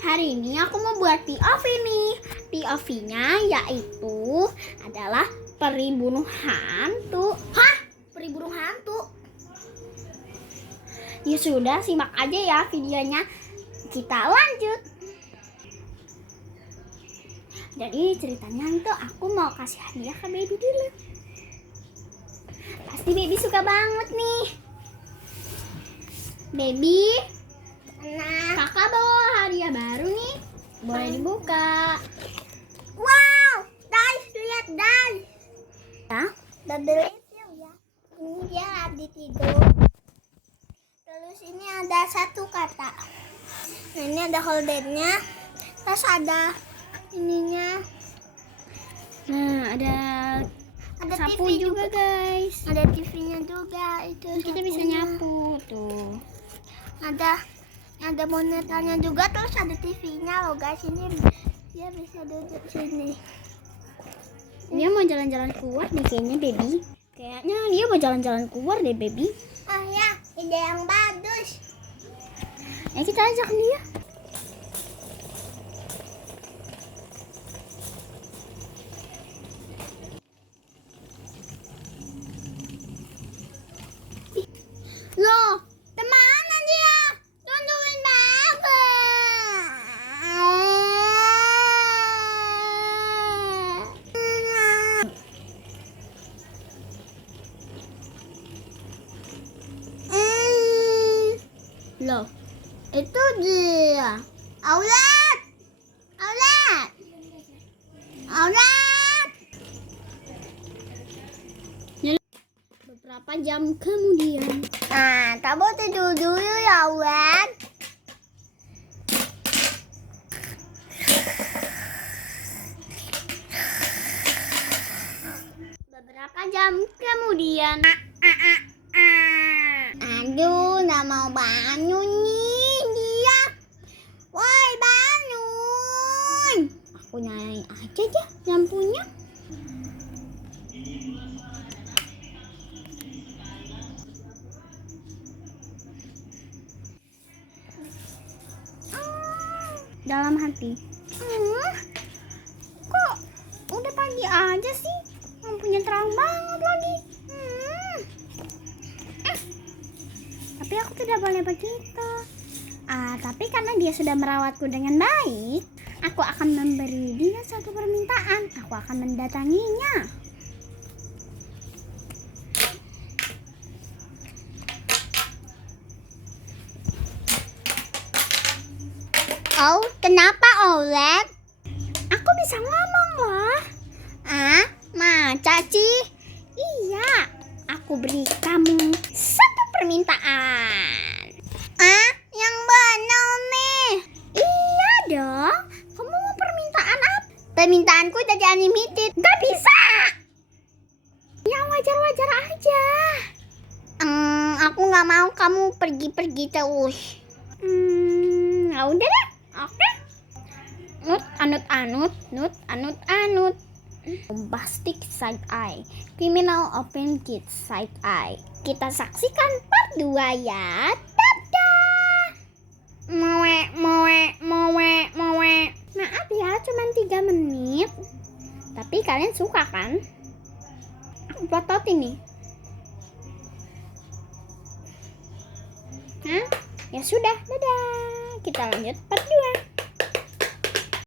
Hari ini aku mau buat POV nih. POV-nya yaitu adalah peri bunuh hantu. Hah? Peri bunuh hantu? Ya sudah, simak aja ya videonya. Kita lanjut. Jadi ceritanya itu aku mau kasih hadiah ke baby dulu. Pasti baby suka banget nih. Baby, kakak bawa hadiah baru nih. Boleh dibuka. Wow, guys, lihat guys. Ya, double review ya. Ini dia lagi tidur. Terus ini ada satu kata. Nah, ini ada holdernya. Terus ada ininya. Nah, ada sapu TV juga guys. Ada TV-nya juga itu. Kita bisa nyapu tuh. Ada bonekanya juga, terus ada TV-nya loh guys. Ini dia bisa duduk sini. Dia mau jalan-jalan keluar deh kayaknya baby. Kayaknya dia mau jalan-jalan keluar deh baby. Oh ya, ide yang bagus. Kita ajak dia. Loh, kemana dia? Tungguin Bapak. Loh, itu dia. Aulat. Aulat. Aulat. Beberapa jam kemudian. Nah, kamu tidur dulu ya, Wen. Beberapa jam kemudian. Aduh, nggak mau bangun nih dia. Woi, bangun. Aku nyalain aja deh lampunya. Dalam hati, kok udah pagi aja sih, lampunya terang banget lagi. Tapi aku tidak boleh begitu. Tapi karena dia sudah merawatku dengan baik, aku akan memberi dia satu permintaan. Aku akan mendatanginya. Oh, kenapa Olet? Aku bisa ngomong loh. Caci? Iya, aku beri kamu satu permintaan. Yang benar nih. Iya dong. Kamu mau permintaan apa? Permintaanku jadi unlimited. Gak bisa. Yang wajar-wajar aja. Aku gak mau kamu pergi-pergi terus. Ya udah deh. Oke. Nut bombastic side eye, criminal open kids side eye. Kita saksikan part 2 ya. Dadah. Maaf ya, cuma 3 menit. Tapi kalian suka kan? Aku plototin nih. Ya sudah, dadah. Kita lanjut part 2.